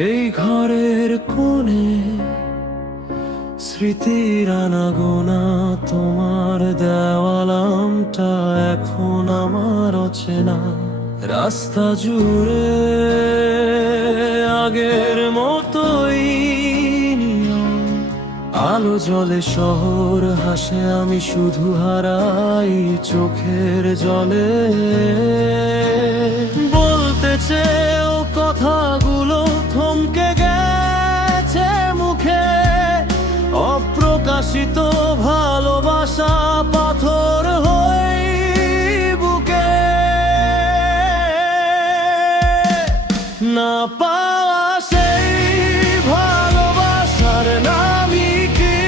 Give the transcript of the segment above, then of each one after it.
এই ঘরের কোণে স্মৃতির আনাগোনা, তোমার দেওয়ালামটা এখন আমার অচেনা। রাস্তা জুড়ে আগের মতোই নিয়ম, আলো জলে শহর হাসে, আমি শুধু হারাই চোখের জলে। বলতে চেয়েও কথাগুলো থমকে গেছে মুখে, অপ্রকাশিত ভালোবাসা পাথর হয়ে বুকে। না পাওয়া সেই ভালোবাসার নামই কি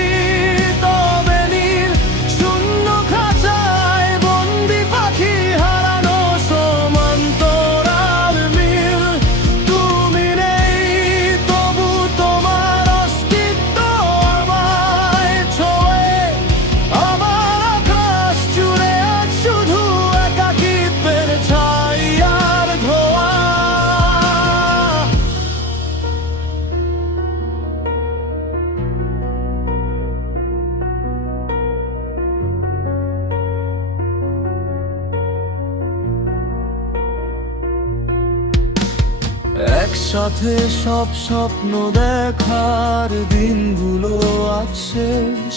তবে নীল? শূন্য খাঁচায় বন্দি পাখি হারানো সমান্তরাল মিল। তুমি নেই তবু তোমার অস্তিত্ব আমায় ছোঁয়ে, আমার আকাশ জুড়ে আজ শুধু একাকিত্বের ছাই আর ধোঁয়া। একসাথে সব স্বপ্ন দেখার দিনগুলো আজ শেষ,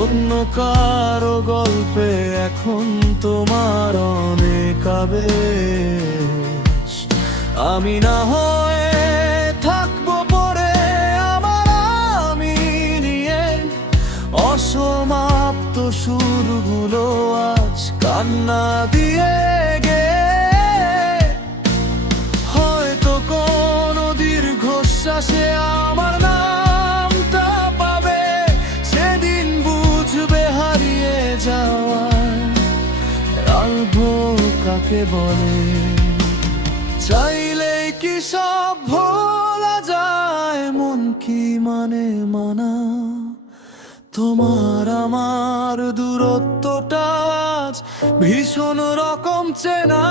অন্য কারো গল্পে এখন তোমার অনেক আবেশ। আমি না হয়ে থাকবো পরে আমার আমি নিয়ে, অসমাপ্ত সুরগুলো আজ কান্না দিয়ে গে। সে আমার নামটা পাবে, সেদিন বুঝবে হারিয়ে যাওয়ার আলভো কাকে বলে। চাইলেই কি সব ভোলা যায়, মন কি মানে মানা? তোমার আমার দূরত্বটা আজ ভীষণ রকম চেনা।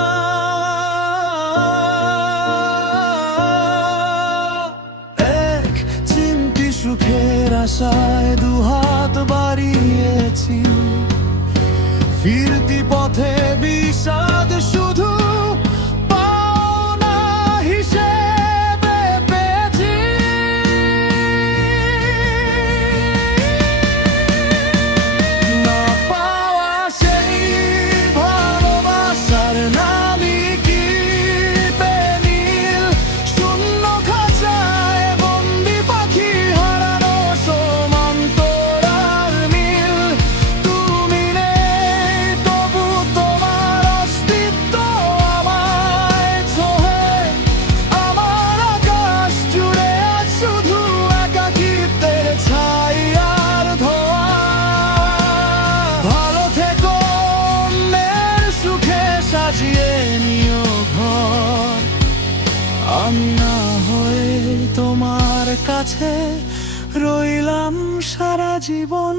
সুখের আশায় দুহাত বাড়িয়েছি, ফিরতি পথে বিষাদ শুধু পাওনা হিসেবে পেয়েছি। না পাওয়া সেই ভালোবাসার নামই কি নীল? শূন্য খাঁচায় বন্দি পাখি হারানো সমান্তরাল মিল। তুমি নেই তবু তোমার অস্তিত্ব আমায় ছোঁয়ে, আমার আকাশ জুড়ে আজ শুধু একাকিত্বের ছাই আর ধোঁয়া। ভালো থেকো, অন্যের সুখে সাজিয়ে নিও ঘর, আমি না হয়ে তোমার কাছে রইলাম সারা জীবন।